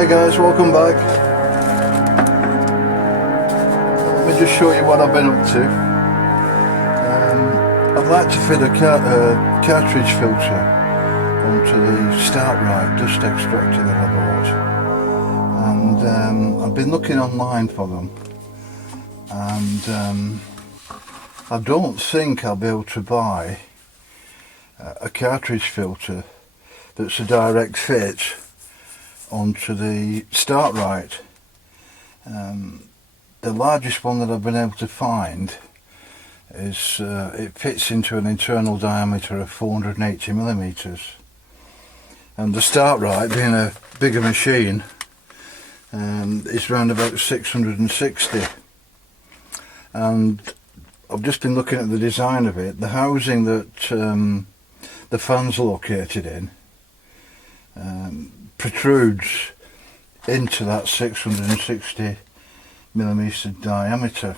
Hi guys, welcome back. Let me just show you what I've been up to. I'd like to fit a cartridge filter onto the Startrite dust extractor that I bought, and I've been looking online for them, and I don't think I'll be able to buy a cartridge filter that's a direct fit onto the Startrite. The largest one that I've been able to find is it fits into an internal diameter of 480 millimeters, and the Startrite, being a bigger machine, is around about 660. And I've just been looking at the design of it. The housing that the fan's located in protrudes into that 660 millimeter diameter,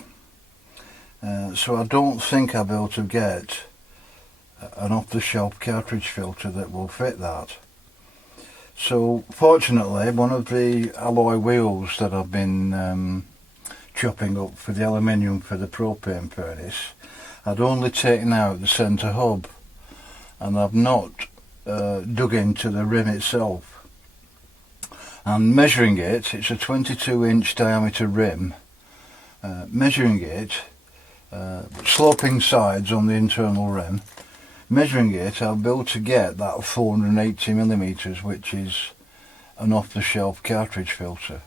so I don't think I'll be able to get an off-the-shelf cartridge filter that will fit that. So fortunately, one of the alloy wheels that I've been chopping up for the aluminium for the propane furnace, I'd only taken out the centre hub, and I've not dug into the rim itself. And measuring it, it's a 22-inch diameter rim. Measuring it, sloping sides on the internal rim, measuring it, I'll be able to get that 480 millimeters, which is an off-the-shelf cartridge filter.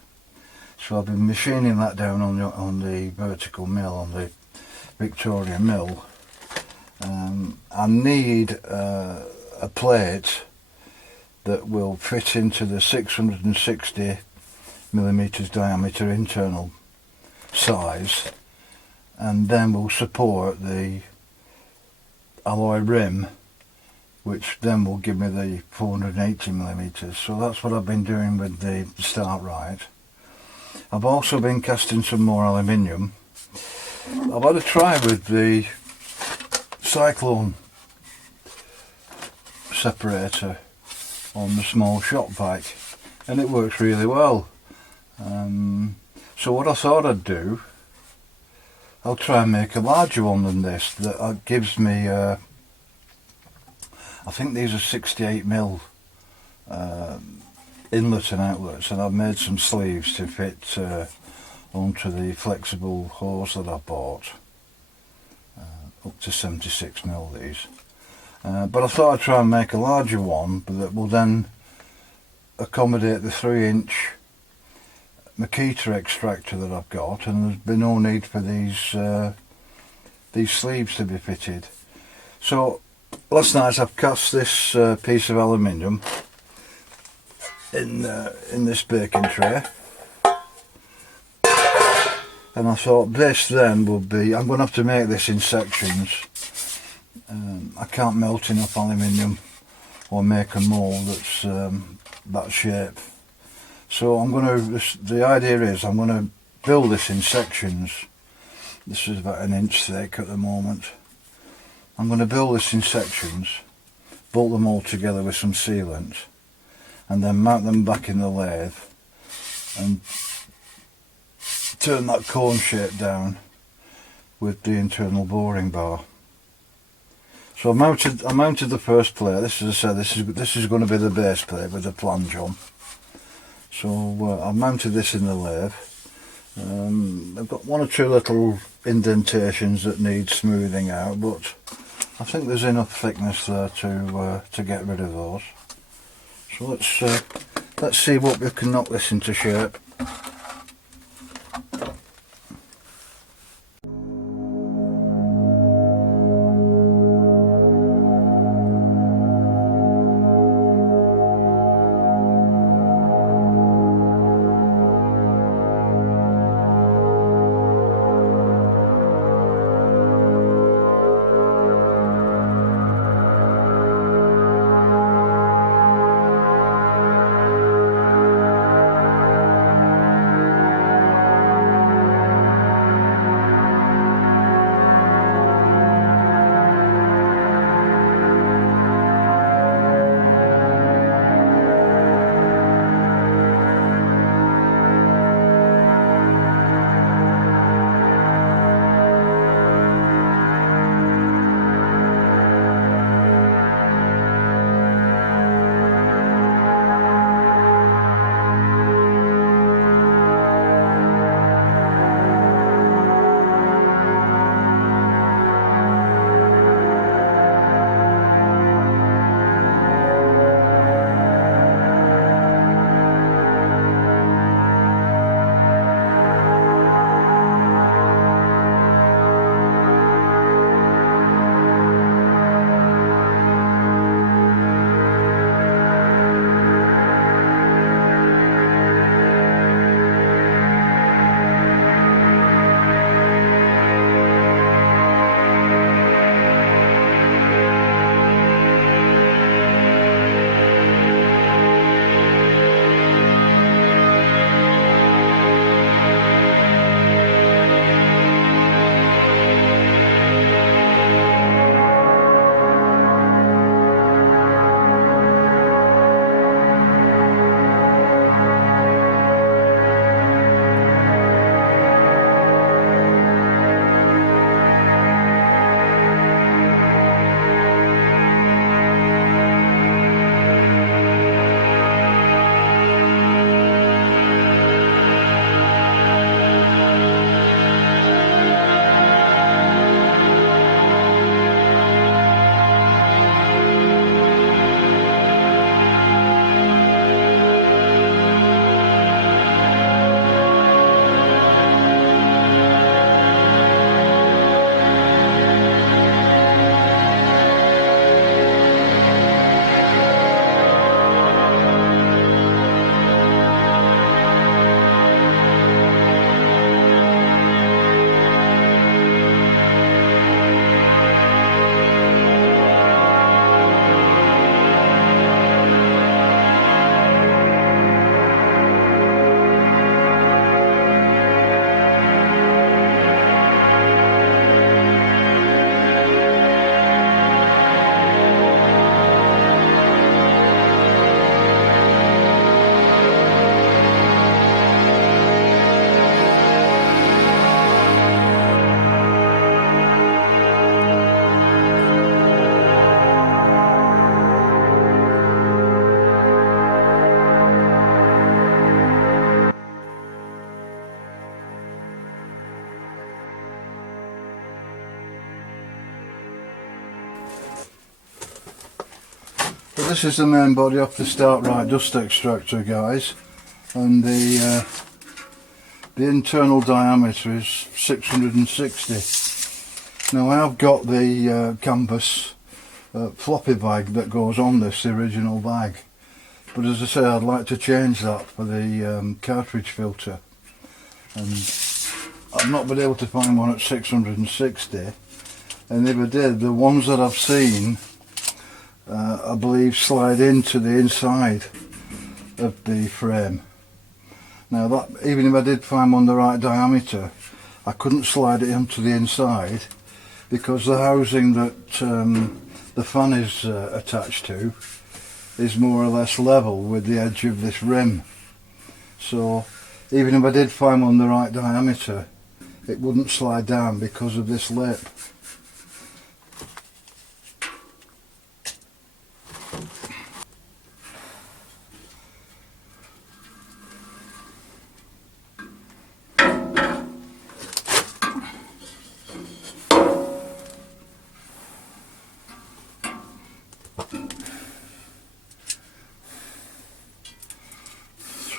So I've been machining that down on the vertical mill, on the Victoria mill. I need a plate that will fit into the 660 millimeters diameter internal size, and then will support the alloy rim, which then will give me the 480 millimeters. So that's what I've been doing with the Startrite. I've also been casting some more aluminium. I've had a try with the cyclone separator on the small shop vac, and it works really well. So what I thought I'd do, I'll try and make a larger one than this that gives me I think these are 68mm inlet and outlets, and I've made some sleeves to fit onto the flexible hose that I bought, up to 76mm these. But I thought I'd try and make a larger one that will then accommodate the 3-inch Makita extractor that I've got, and there's been no need for these sleeves to be fitted. So last night I've cast this piece of aluminium in this baking tray, and I thought this then will be, I'm going to have to make this in sections. I can't melt enough aluminium or make a mould that's that shape. So the idea is I'm going to build this in sections. This is about 1 inch thick at the moment. I'm going to build this in sections, bolt them all together with some sealant, and then mount them back in the lathe and turn that cone shape down with the internal boring bar. So I mounted the first plate. This, as I said, this is going to be the base plate with the flange on. So I've mounted this in the lathe. I've got 1 or 2 little indentations that need smoothing out, but I think there's enough thickness there to get rid of those. So let's see what we can knock this into shape. But this is the main body of the Startrite dust extractor, guys, and the internal diameter is 660. Now I have got the canvas floppy bag that goes on this, the original bag, but as I say, I'd like to change that for the cartridge filter, and I've not been able to find one at 660, and if I did, the ones that I've seen I believe slide into the inside of the frame. Now that, even if I did find one the right diameter, I couldn't slide it into the inside because the housing that the fan is attached to is more or less level with the edge of this rim. So even if I did find one the right diameter, it wouldn't slide down because of this lip.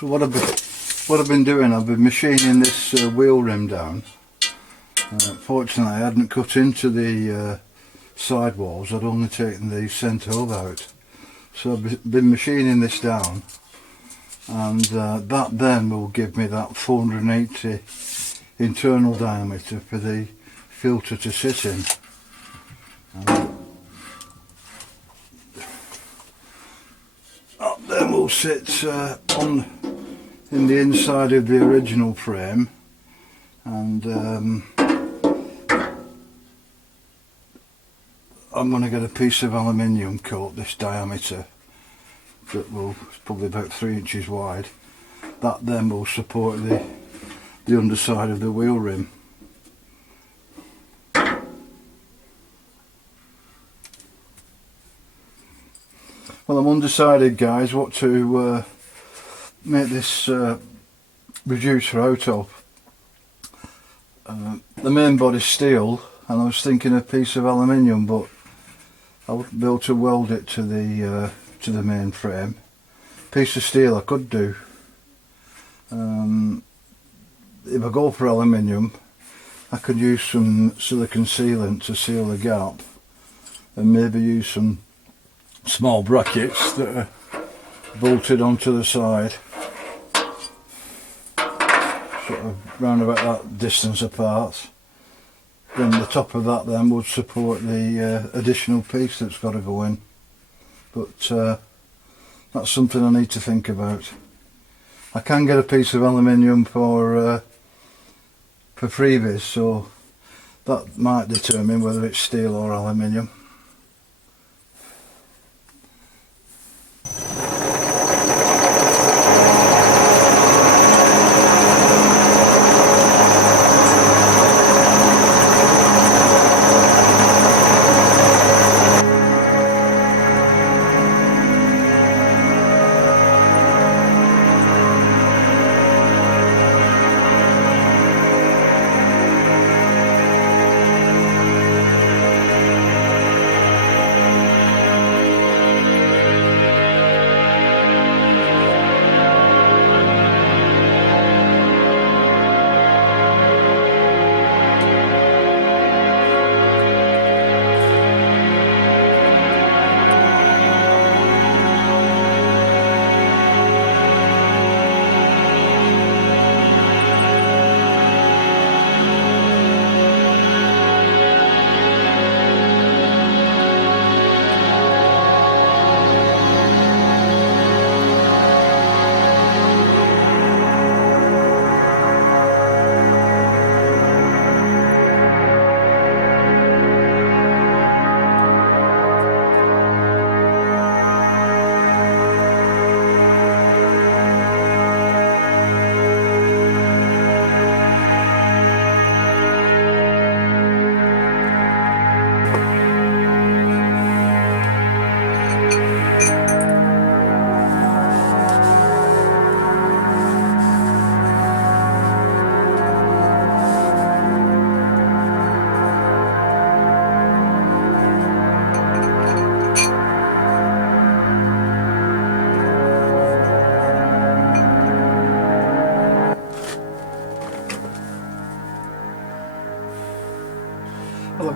So what I've been doing, I've been machining this wheel rim down. Fortunately I hadn't cut into the sidewalls, I'd only taken the centre hub out. So I've been machining this down, and that then will give me that 480 internal diameter for the filter to sit in. That then will sit in the inside of the original frame, and I'm going to get a piece of aluminium coat this diameter that will probably about 3 inches wide. That then will support the underside of the wheel rim. Well, I'm undecided, guys, what to make this reducer out of. The main body's steel, and I was thinking a piece of aluminium, but I wouldn't be able to weld it to the main frame. Piece of steel I could do. If I go for aluminium, I could use some silicone sealant to seal the gap, and maybe use some small brackets that are bolted onto the side, sort of round about that distance apart. Then the top of that then would support the additional piece that's got to go in. But that's something I need to think about. I can get a piece of aluminium for freebies, so that might determine whether it's steel or aluminium.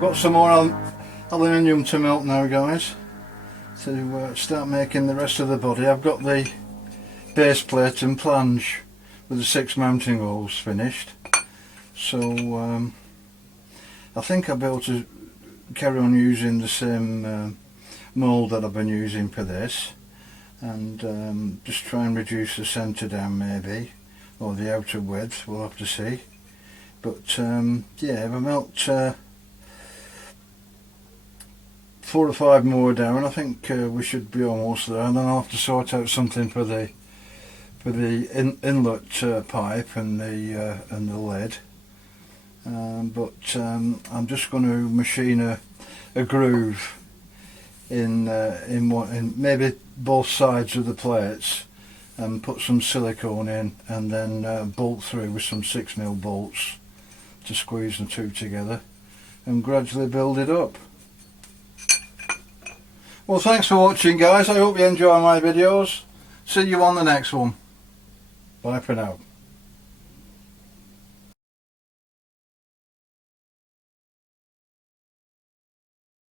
got some more aluminium to melt now, guys, to start making the rest of the body. I've got the base plate and flange with the 6 mounting holes finished, so I think I'll be able to carry on using the same mould that I've been using for this, and just try and reduce the centre down maybe, or the outer width, we'll have to see. But yeah, if I melt 4 or 5 more down, I think we should be almost there, and then I'll have to sort out something for the inlet pipe and the lid. But I'm just going to machine a groove in maybe both sides of the plates, and put some silicone in, and then bolt through with some 6mm bolts to squeeze the two together and gradually build it up. Well, thanks for watching, guys. I hope you enjoy my videos. See you on the next one. Bye for now.